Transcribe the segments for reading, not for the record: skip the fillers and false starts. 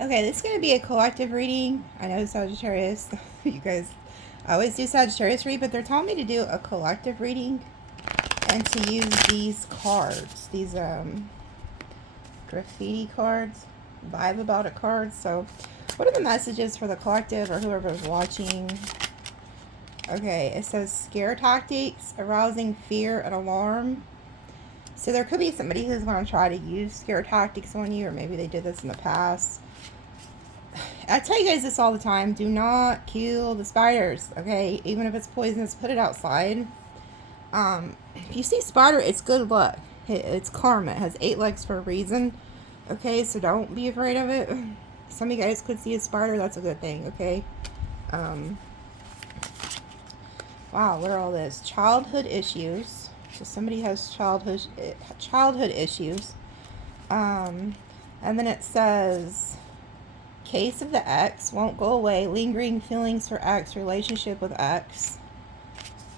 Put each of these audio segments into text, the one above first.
Okay, this is going to be a collective reading. I know Sagittarius, you guys always do Sagittarius read, but they're telling me to do a collective reading and to use these cards, these graffiti cards, vibe about it cards. So what are the messages for the collective or whoever's watching? Okay, it says scare tactics, arousing fear and alarm. So there could be somebody who's going to try to use scare tactics on you, or maybe they did this in the past. I tell you guys this all the time. Do not kill the spiders, okay? Even if it's poisonous, put it outside. If you see spider, it's good luck. It's karma. It has 8 legs for a reason. Okay, so don't be afraid of it. Some of you guys could see a spider. That's a good thing, okay? Wow, what are all this? Childhood issues. So somebody has childhood issues. And then it says, case of the ex, won't go away, lingering feelings for ex, relationship with ex,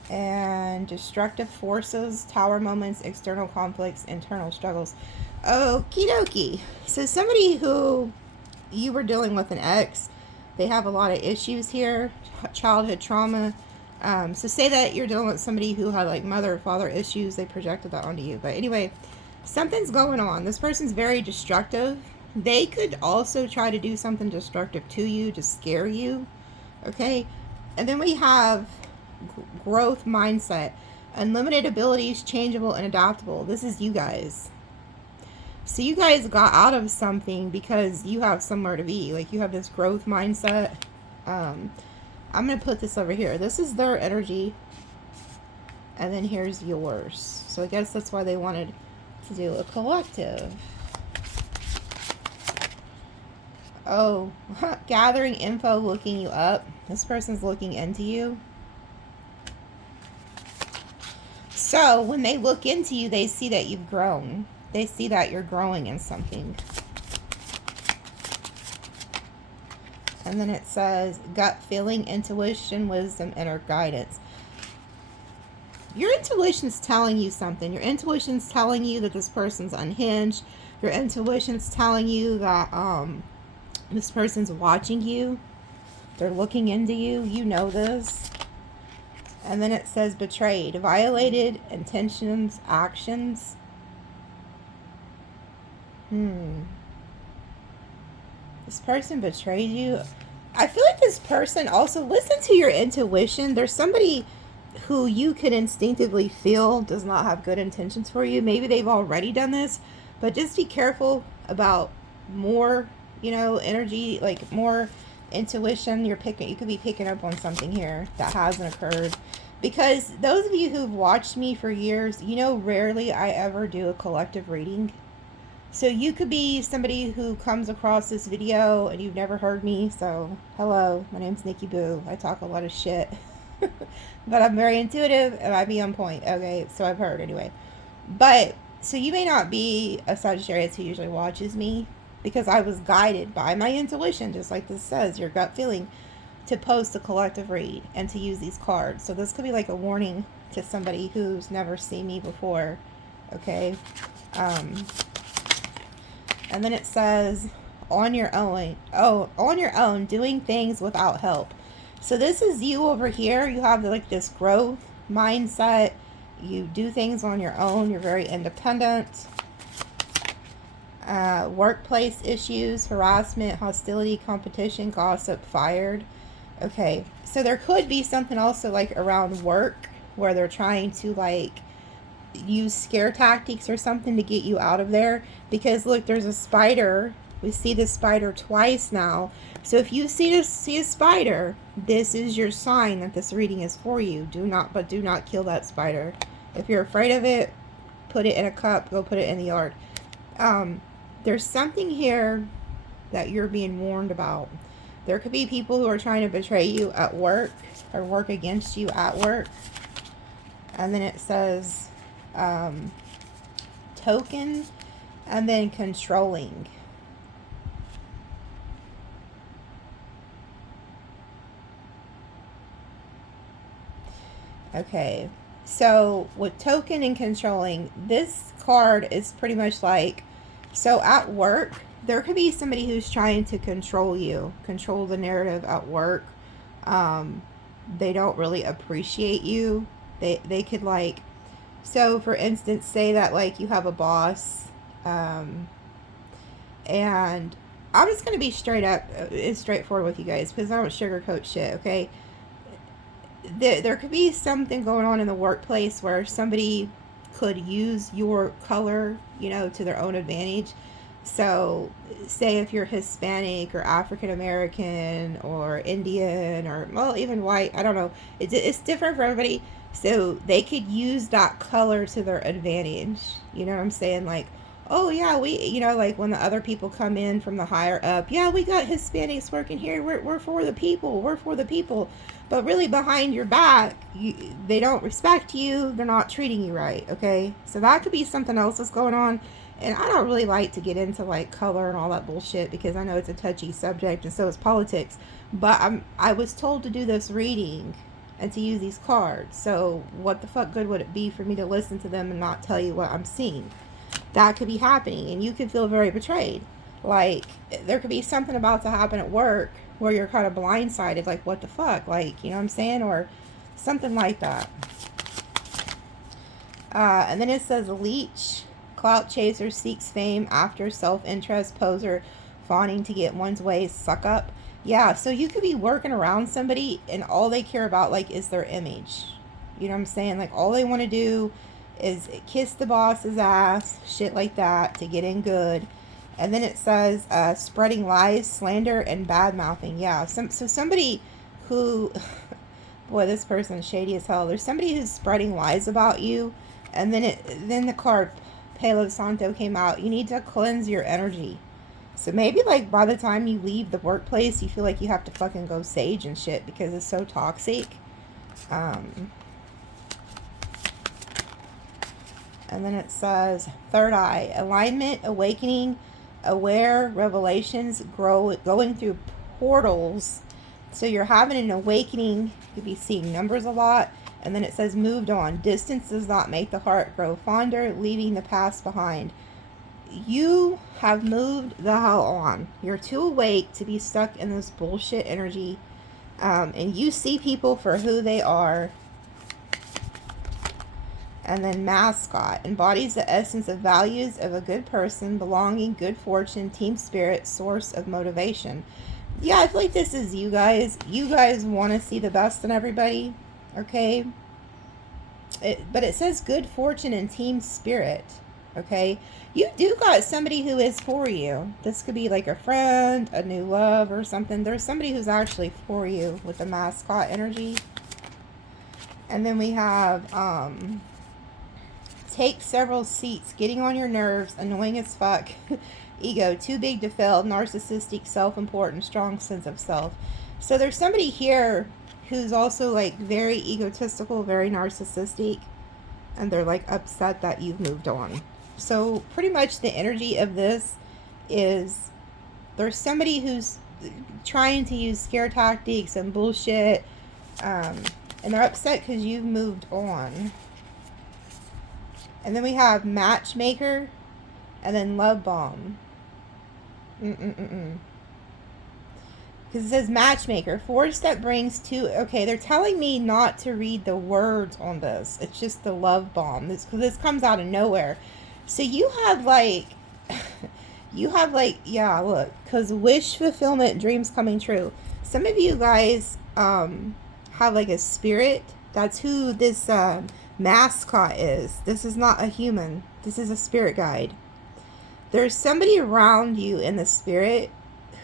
and destructive forces, tower moments, external conflicts, internal struggles. Okie dokie. So somebody who you were dealing with an ex, they have a lot of issues here, childhood trauma. So say that you're dealing with somebody who had like mother or father issues, they projected that onto you. But anyway, something's going on. This person's very destructive. They could also try to do something destructive to you to scare you. Okay? And then we have growth mindset. Unlimited abilities, changeable and adaptable. This is you guys. So you guys got out of something because you have somewhere to be. Like you have this growth mindset. I'm going to put this over here. This is their energy. And then here's yours. So I guess that's why they wanted to do a collective. Oh, gathering info, looking you up. This person's looking into you. So when they look into you, they see that you've grown. They see that you're growing in something. And then it says gut feeling, intuition, wisdom, inner guidance. Your intuition's telling you something. Your intuition's telling you that this person's unhinged. Your intuition's telling you that this person's watching you. They're looking into you. You know this. And then it says betrayed, violated, intentions, actions. This person betrayed you. I feel like this person also, listen to your intuition. There's somebody who you can instinctively feel does not have good intentions for you. Maybe they've already done this, but just be careful about more, energy, like more intuition. You could be picking up on something here that hasn't occurred. Because those of you who've watched me for years, rarely I ever do a collective reading. So you could be somebody who comes across this video and you've never heard me. So hello, my name's Nikki Boo. I talk a lot of shit. But I'm very intuitive and I be on point. Okay, so I've heard anyway. But, so you may not be a Sagittarius who usually watches me, because I was guided by my intuition, just like this says, your gut feeling, to post a collective read and to use these cards. So this could be like a warning to somebody who's never seen me before. Okay. And then it says, on your own. Oh, on your own, doing things without help. So this is you over here. You have like this growth mindset. You do things on your own. You're very independent. Workplace issues, harassment, hostility, competition, gossip, fired. Okay, so there could be something also like around work where they're trying to like use scare tactics or something to get you out of there. Because look, there's a spider. We see this spider twice now. So if you see a spider, this is your sign that this reading is for you. Do not kill that spider. If you're afraid of it, put it in a cup. Go put it in the yard. There's something here that you're being warned about. There could be people who are trying to betray you at work or work against you at work. And then it says token and then controlling. Okay, so with token and controlling, this card is pretty much like, so at work, there could be somebody who's trying to control you, control the narrative at work. They don't really appreciate you. They could like, so for instance, say that like you have a boss, and I'm just going to be straight up and straightforward with you guys because I don't sugarcoat shit, okay? There could be something going on in the workplace where somebody could use your color, you know, to their own advantage. So, say if you're Hispanic or African American or Indian or, well, even white, I don't know. It's different for everybody. So, they could use that color to their advantage. You know what I'm saying? Like, oh, yeah, you know, like when the other people come in from the higher up, yeah, we got Hispanics working here. We're for the people. We're for the people. But really, behind your back, they don't respect you. They're not treating you right, okay? So, that could be something else that's going on. And I don't really like to get into like color and all that bullshit because I know it's a touchy subject and so is politics. But I was told to do this reading and to use these cards. So what the fuck good would it be for me to listen to them and not tell you what I'm seeing? That could be happening and you could feel very betrayed. Like there could be something about to happen at work where you're kind of blindsided, like what the fuck? Like, you know what I'm saying? Or something like that. And then it says leech. Clout chaser seeks fame after self-interest, poser fawning to get one's way, suck up. Yeah, so you could be working around somebody and all they care about like is their image. You know what I'm saying? Like all they want to do is kiss the boss's ass, shit like that to get in good. And then it says spreading lies, slander, and bad mouthing. Yeah, so somebody who, boy, this person's shady as hell. There's somebody who's spreading lies about you, and then the card Palo Santo came out. You need to cleanse your energy. So maybe like by the time you leave the workplace, you feel like you have to fucking go sage and shit because it's so toxic. And then it says third eye, alignment, awakening, aware, revelations, going through portals. So you're having an awakening. You could be seeing numbers a lot. And then it says, moved on. Distance does not make the heart grow fonder, leaving the past behind. You have moved the hell on. You're too awake to be stuck in this bullshit energy. And you see people for who they are. And then mascot embodies the essence of values of a good person, belonging, good fortune, team spirit, source of motivation. Yeah, I feel like this is you guys. You guys want to see the best in everybody. Okay, but it says good fortune and team spirit. Okay, you do got somebody who is for you. This could be like a friend, a new love, or something. There's somebody who's actually for you with the mascot energy. And then we have take several seats, getting on your nerves, annoying as fuck, ego, too big to fail, narcissistic, self-important, strong sense of self. So there's somebody here who's also like very egotistical, very narcissistic, and they're like upset that you've moved on. So pretty much the energy of this is there's somebody who's trying to use scare tactics and bullshit, and they're upset because you've moved on. And then we have matchmaker, and then love bomb. Because it says matchmaker, force that brings two. Okay, they're telling me not to read the words on this. It's just the love bomb. This comes out of nowhere. So you have like, yeah, look, because wish fulfillment, dreams coming true. Some of you guys have like a spirit. That's who this mascot is. This is not a human. This is a spirit guide. There's somebody around you in the spirit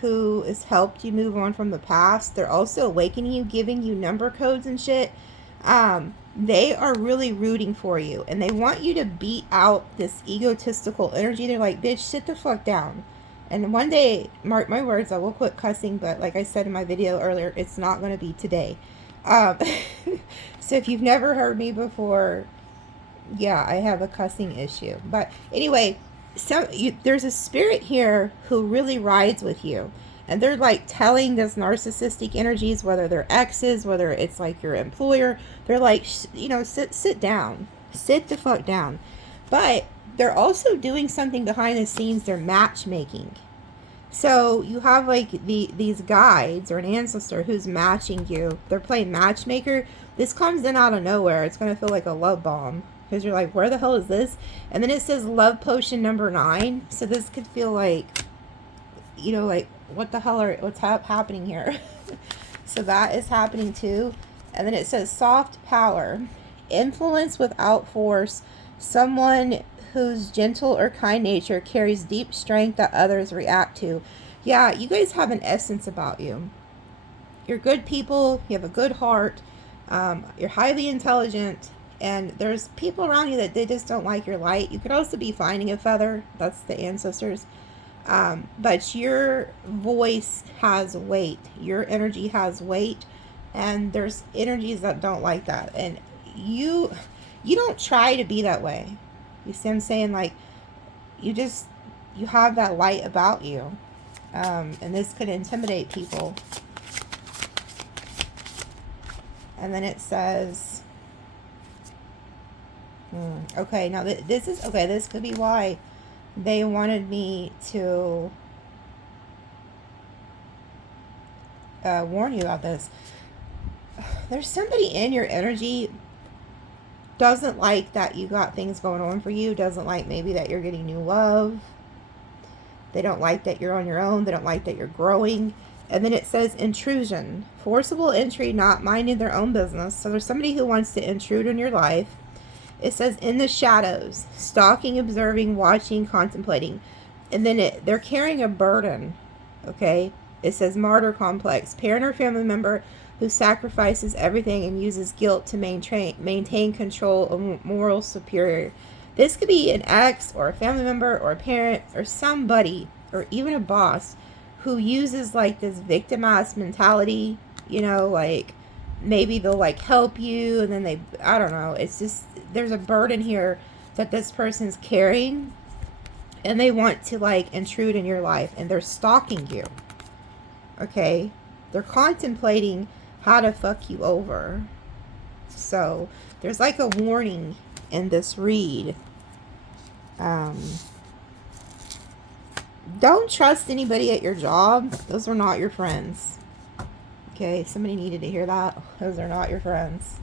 who has helped you move on from the past. They're also awakening you, giving you number codes and shit. They are really rooting for you, and they want you to beat out this egotistical energy. They're like, bitch, sit the fuck down. And one day, mark my words, I will quit cussing, but like I said in my video earlier, it's not going to be today. So if you've never heard me before, yeah, I have a cussing issue. But anyway, there's a spirit here who really rides with you, and they're like telling this narcissistic energies, whether they're exes, whether it's like your employer, they're like, you know, sit down, sit the fuck down. But they're also doing something behind the scenes. They're matchmaking. So you have like these guides or an ancestor who's matching you. They're playing matchmaker. This comes in out of nowhere. It's going to feel like a love bomb because you're like, where the hell is this? And then it says love potion number 9. So this could feel like, you know, like what the hell what's happening here? So that is happening too. And then it says soft power, influence without force, someone whose gentle or kind nature carries deep strength that others react to. Yeah, you guys have an essence about you. You're good people. You have a good heart. You're highly intelligent. And there's people around you that they just don't like your light. You could also be finding a feather. That's the ancestors. But your voice has weight. Your energy has weight. And there's energies that don't like that. And you don't try to be that way. You see what I'm saying? Like, you have that light about you. And this could intimidate people. And then it says, okay, now this is, okay, this could be why they wanted me to warn you about this. There's somebody in your energy doesn't like that you got things going on for you, doesn't like maybe that you're getting new love. They don't like that you're on your own. They don't like that you're growing. And then it says intrusion, forcible entry, not minding their own business. So there's somebody who wants to intrude in your life. It says in the shadows, stalking, observing, watching, contemplating. And then they're carrying a burden, okay? It says martyr complex, parent or family member who sacrifices everything and uses guilt to maintain control of moral superior. This could be an ex or a family member or a parent or somebody or even a boss who uses like this victim-ass mentality, you know, like maybe they'll like help you and then I don't know. It's just, there's a burden here that this person's carrying and they want to like intrude in your life and they're stalking you. Okay? They're contemplating how to fuck you over. So there's like a warning in this read. Don't trust anybody at your job. Those are not your friends. Okay, somebody needed to hear that. Those are not your friends.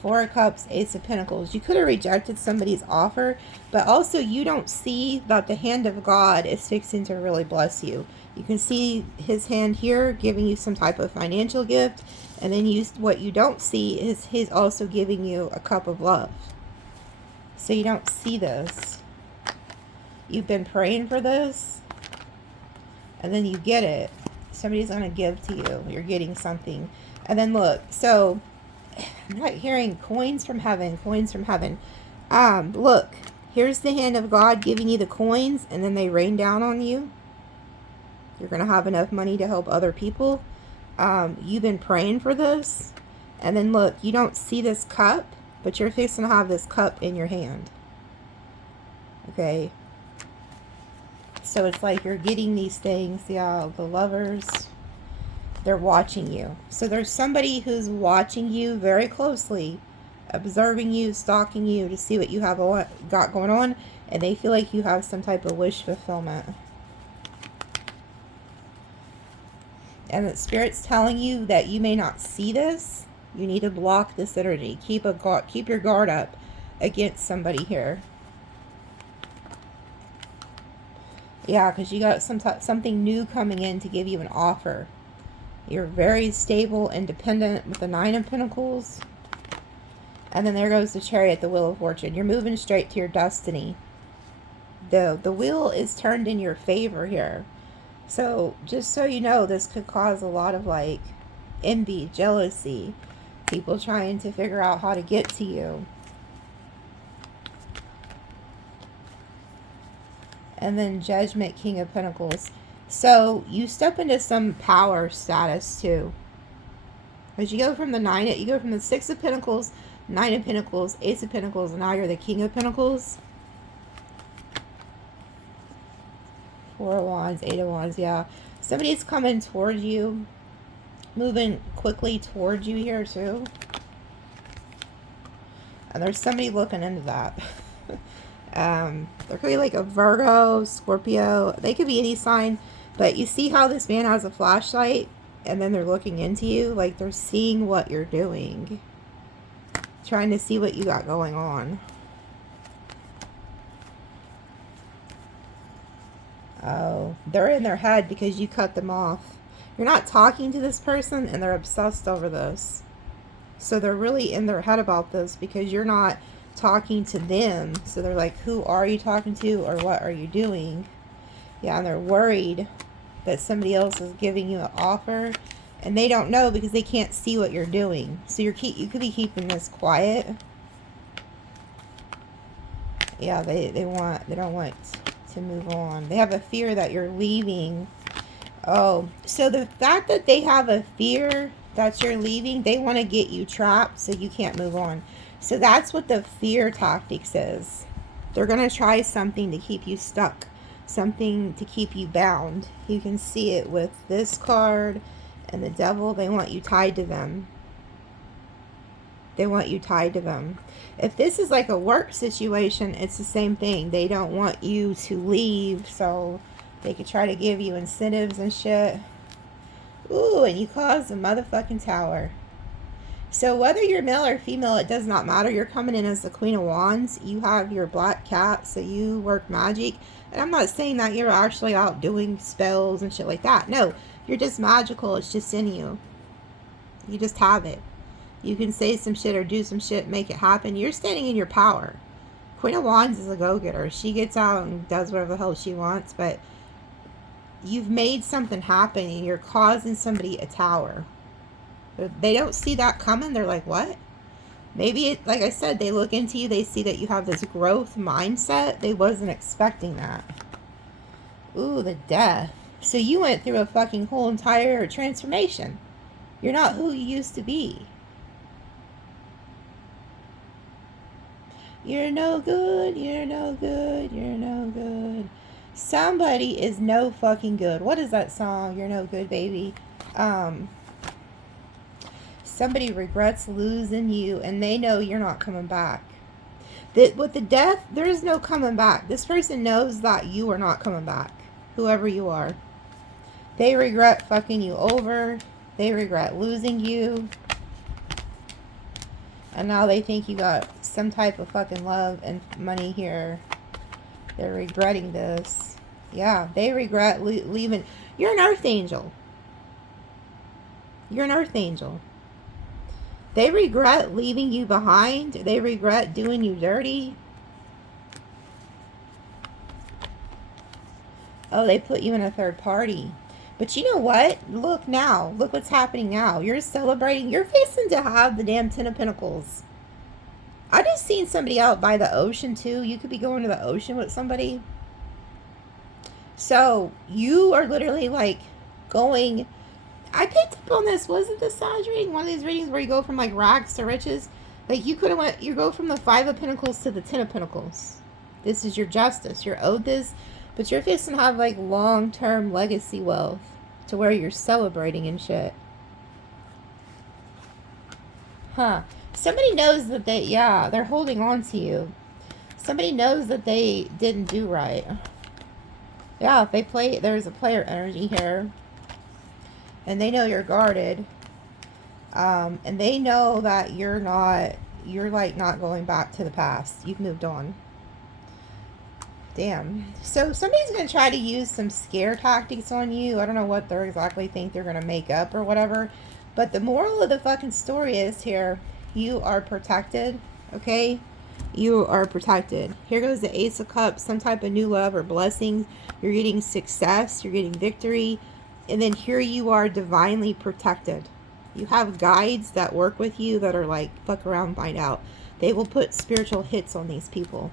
Four of Cups, Ace of Pentacles. You could have rejected somebody's offer, but also you don't see that the hand of God is fixing to really bless you. You can see his hand here giving you some type of financial gift, and then what you don't see is he's also giving you a cup of love. So you don't see this. You've been praying for this, and then you get it. Somebody's going to give to you. You're getting something. And then look, so I'm not hearing coins from heaven, coins from heaven. Look, here's the hand of God giving you the coins, and then they rain down on you. You're going to have enough money to help other people. You've been praying for this. And then look, you don't see this cup, but you're fixing to have this cup in your hand. Okay. So it's like you're getting these things. Yeah, the Lovers, they're watching you. So there's somebody who's watching you very closely, observing you, stalking you to see what you have got going on. And they feel like you have some type of wish fulfillment. And the Spirit's telling you that you may not see this. You need to block this energy. Keep your guard up against somebody here. Yeah, because you got something new coming in to give you an offer. You're very stable, independent with the Nine of Pentacles. And then there goes the Chariot, the Wheel of Fortune. You're moving straight to your destiny. The wheel is turned in your favor here. So, just so you know, this could cause a lot of, like, envy, jealousy. People trying to figure out how to get to you. And then Judgment, King of Pentacles. So, you step into some power status, too. As you go from the Six of Pentacles, Nine of Pentacles, Ace of Pentacles, and now you're the King of Pentacles. Four of Wands, Eight of Wands, yeah. Somebody's coming towards you. Moving quickly towards you here, too. And there's somebody looking into that. There could be like a Virgo, Scorpio. They could be any sign. But you see how this man has a flashlight and then they're looking into you? Like they're seeing what you're doing. Trying to see what you got going on. Oh, they're in their head because you cut them off. You're not talking to this person and they're obsessed over this. So they're really in their head about this because you're not talking to them. So they're like, who are you talking to or what are you doing? Yeah, and they're worried that somebody else is giving you an offer and they don't know because they can't see what you're doing. So you could be keeping this quiet. Yeah, they don't want to move on. They have a fear that you're leaving. Oh, so the fact that they have a fear that you're leaving, they want to get you trapped so you can't move on. So that's what the fear tactics is. They're going to try something to keep you stuck, something to keep you bound. You can see it with this card and the devil. They want you tied to them. They want you tied to them. If this is like a work situation, it's the same thing. They don't want you to leave, so they could try to give you incentives and shit. Ooh, and you caused a motherfucking tower. So whether you're male or female, it does not matter. You're coming in as the Queen of Wands. You have your black cat, so you work magic. And I'm not saying that you're actually out doing spells and shit like that. No, you're just magical. It's just in you. You just have it. You can say some shit or do some shit, make it happen. You're standing in your power. Queen of Wands is a go-getter. She gets out and does whatever the hell she wants, but you've made something happen and you're causing somebody a tower. They don't see that coming. They're like, what? Maybe, like I said, they look into you. They see that you have this growth mindset. They wasn't expecting that. Ooh, the death. So you went through a fucking whole entire transformation. You're not who you used to be. You're no good. You're no good. You're no good. Somebody is no fucking good. What is that song? You're no good, baby. Somebody regrets losing you and they know you're not coming back. With the death, there is no coming back. This person knows that you are not coming back. Whoever you are. They regret fucking you over. They regret losing you. And now they think you got some type of fucking love and money here. They're regretting this. Yeah, they regret leaving. You're an earth angel. You're an earth angel. They regret leaving you behind. They regret doing you dirty. Oh, they put you in a third party. But you know what? Look now. Look what's happening now. You're celebrating. You're facing to have the damn Ten of Pentacles. I just seen somebody out by the ocean too. You could be going to the ocean with somebody. So you are literally like going... I picked up on this. Wasn't this Sag reading? One of these readings where you go from like rags to riches. Like you could have went... You go from the Five of Pentacles to the Ten of Pentacles. This is your justice. You're owed this. But you're facing to have like long-term legacy wealth. To where you're celebrating and shit. Huh. Somebody knows that they... Yeah, they're holding on to you. Somebody knows that they didn't do right. Yeah, if they play... There's a player energy here. And they know you're guarded. And they know that you're not... You're like not going back to the past. You've moved on. Damn. So somebody's going to try to use some scare tactics on you. I don't know what they exactly think they're going to make up or whatever. But the moral of the fucking story is here. You are protected. Okay? You are protected. Here goes the Ace of Cups. Some type of new love or blessings. You're getting success. You're getting victory. And then here you are divinely protected. You have guides that work with you that are like, fuck around, find out. They will put spiritual hits on these people.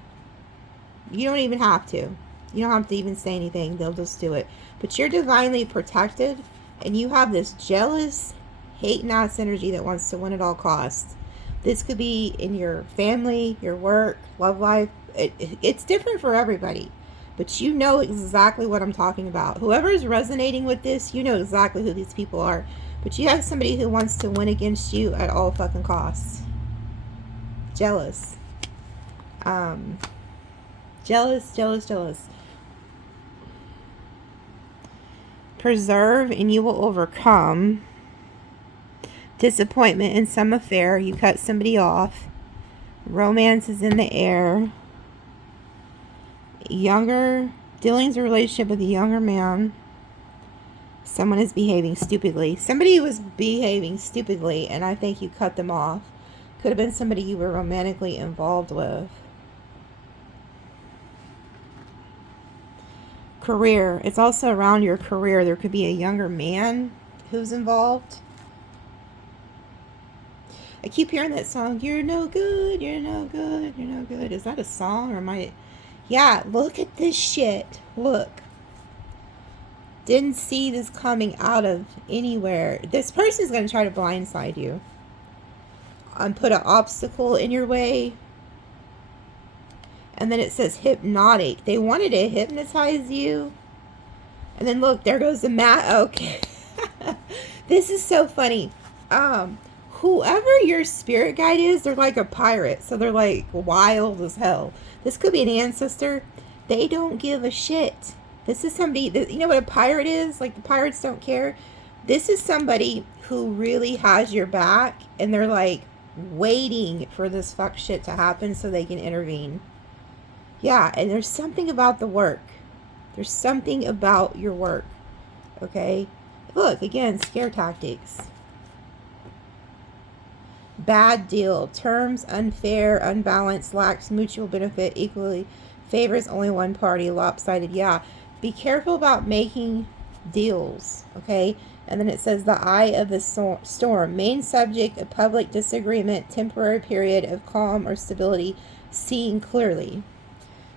You don't even have to. You don't have to even say anything. They'll just do it. But you're divinely protected. And you have this jealous, hating ass energy that wants to win at all costs. This could be in your family, your work, love life. It's different for everybody. But you know exactly what I'm talking about. Whoever is resonating with this, you know exactly who these people are. But you have somebody who wants to win against you at all fucking costs. Jealous. Jealous, jealous, jealous. Preserve and you will overcome. Disappointment in some affair. You cut somebody off. Romance is in the air. Younger. Dealings a relationship with a younger man. Someone is behaving stupidly. Somebody was behaving stupidly and I think you cut them off. Could have been somebody you were romantically involved with. Career. It's also around your career. There could be a younger man who's involved. I keep hearing that song, you're no good, you're no good, you're no good. Is that a song or am I... Yeah, look at this shit. Look. Didn't see this coming out of anywhere. This person's going to try to blindside you. And put an obstacle in your way. And then it says hypnotic. They wanted to hypnotize you. And then look, there goes the mat. Okay. This is so funny. Whoever your spirit guide is, they're like a pirate. So they're like wild as hell. This could be an ancestor. They don't give a shit. This is somebody, that, you know what a pirate is? Like the pirates don't care. This is somebody who really has your back. And they're like waiting for this fuck shit to happen so they can intervene. Yeah, and there's something about the work. There's something about your work. Okay? Look, again, scare tactics. Bad deal. Terms unfair, unbalanced, lacks mutual benefit, equally favors only one party, lopsided. Yeah. Be careful about making deals. Okay? And then it says the eye of the storm. Main subject, a public disagreement, temporary period of calm or stability, seeing clearly.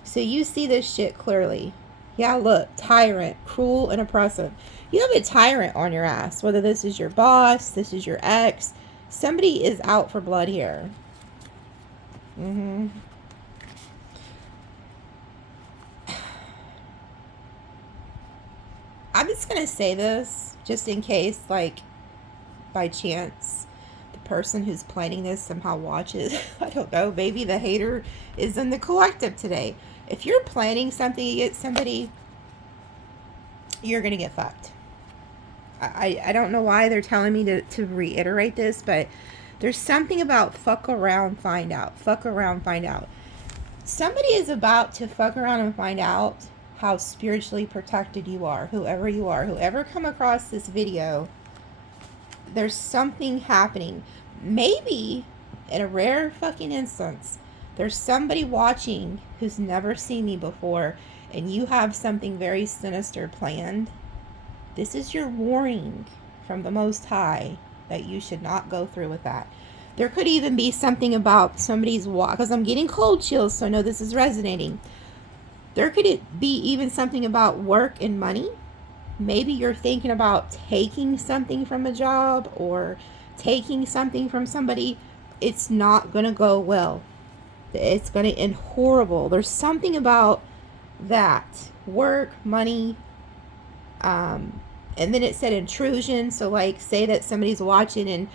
So you see this shit clearly. Yeah, look. Tyrant. Cruel and oppressive. You have a tyrant on your ass. Whether this is your boss, this is your ex. Somebody is out for blood here. I'm just going to say this. Just in case, like, by chance, the person who's planning this somehow watches. I don't know. Maybe the hater is in the collective today. If you're planning something against somebody, you're going to get fucked. I don't know why they're telling me to reiterate this, but there's something about fuck around, find out. Fuck around, find out. Somebody is about to fuck around and find out how spiritually protected you are. Whoever come across this video, there's something happening. Maybe, in a rare fucking instance, there's somebody watching who's never seen me before, and you have something very sinister planned. This is your warning from the Most High that you should not go through with that. There could even be something about somebody's walk, because I'm getting cold chills, so I know this is resonating. There could be even something about work and money. Maybe you're thinking about taking something from a job or taking something from somebody. It's not going to go well. It's going to end horrible. There's something about that. Work, money, and then it said intrusion. So like, say that somebody's watching and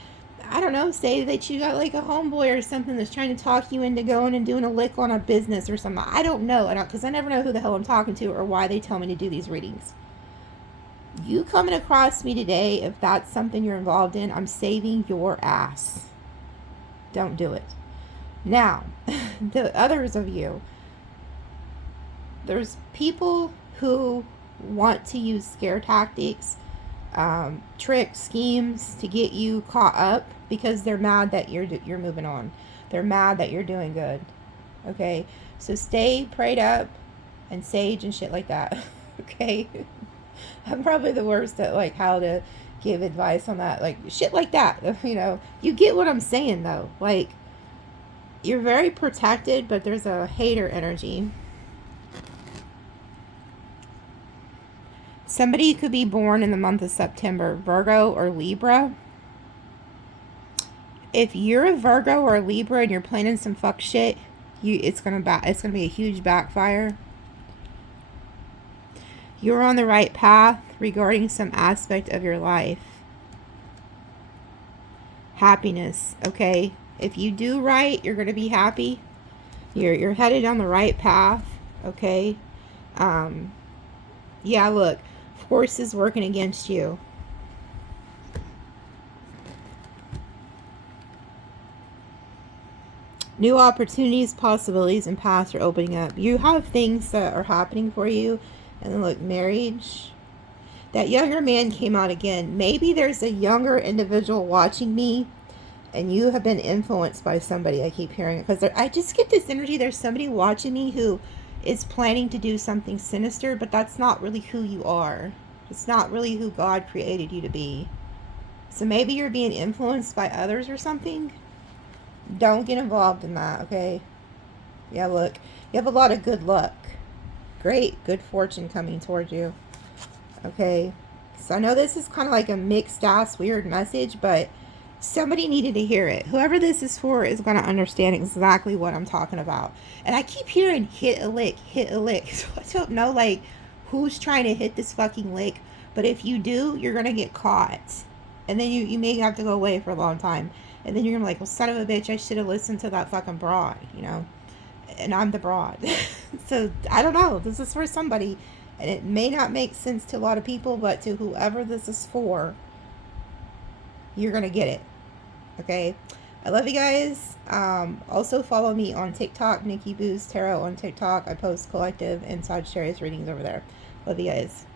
I don't know, say that you got like a homeboy or something that's trying to talk you into going and doing a lick on a business or something. I don't know. Because I never know who the hell I'm talking to or why they tell me to do these readings. You coming across me today, if that's something you're involved in, I'm saving your ass. Don't do it. Now, the others of you, there's people who want to use scare tactics, tricks, schemes to get you caught up because they're mad that you're moving on. They're mad that you're doing good. Okay, so stay prayed up and sage and shit like that. Okay, I'm probably the worst at like how to give advice on that, like shit like that. You know, you get what I'm saying though. Like, you're very protected, but there's a hater energy. Somebody could be born in the month of September, Virgo or Libra. If you're a Virgo or a Libra and you're planning some fuck shit, it's gonna be a huge backfire. You're on the right path regarding some aspect of your life. Happiness, okay? If you do right, you're gonna be happy. You're headed on the right path. Okay? Yeah, look. Forces working against you. New opportunities, possibilities, and paths are opening up. You have things that are happening for you. And then look, marriage. That younger man came out again. Maybe there's a younger individual watching me and you have been influenced by somebody. I keep hearing it because I just get this energy. There's somebody watching me who is planning to do something sinister, but that's not really who you are. It's not really who God created you to be. So maybe you're being influenced by others or something. Don't get involved in that, okay? Yeah, look. You have a lot of good luck. Great, good fortune coming towards you. Okay? So I know this is kind of like a mixed ass weird message, but somebody needed to hear it. Whoever this is for is going to understand exactly what I'm talking about. And I keep hearing hit a lick, hit a lick. So I don't know, like, who's trying to hit this fucking lick. But if you do, you're going to get caught. And then you may have to go away for a long time. And then you're going to be like, well, son of a bitch, I should have listened to that fucking broad, you know. And I'm the broad. So, I don't know. This is for somebody. And it may not make sense to a lot of people, but to whoever this is for, you're going to get it. Okay? I love you guys. Also follow me on TikTok, NikiBoo'sTarot on TikTok. I post collective and Sagittarius readings over there. Love you guys.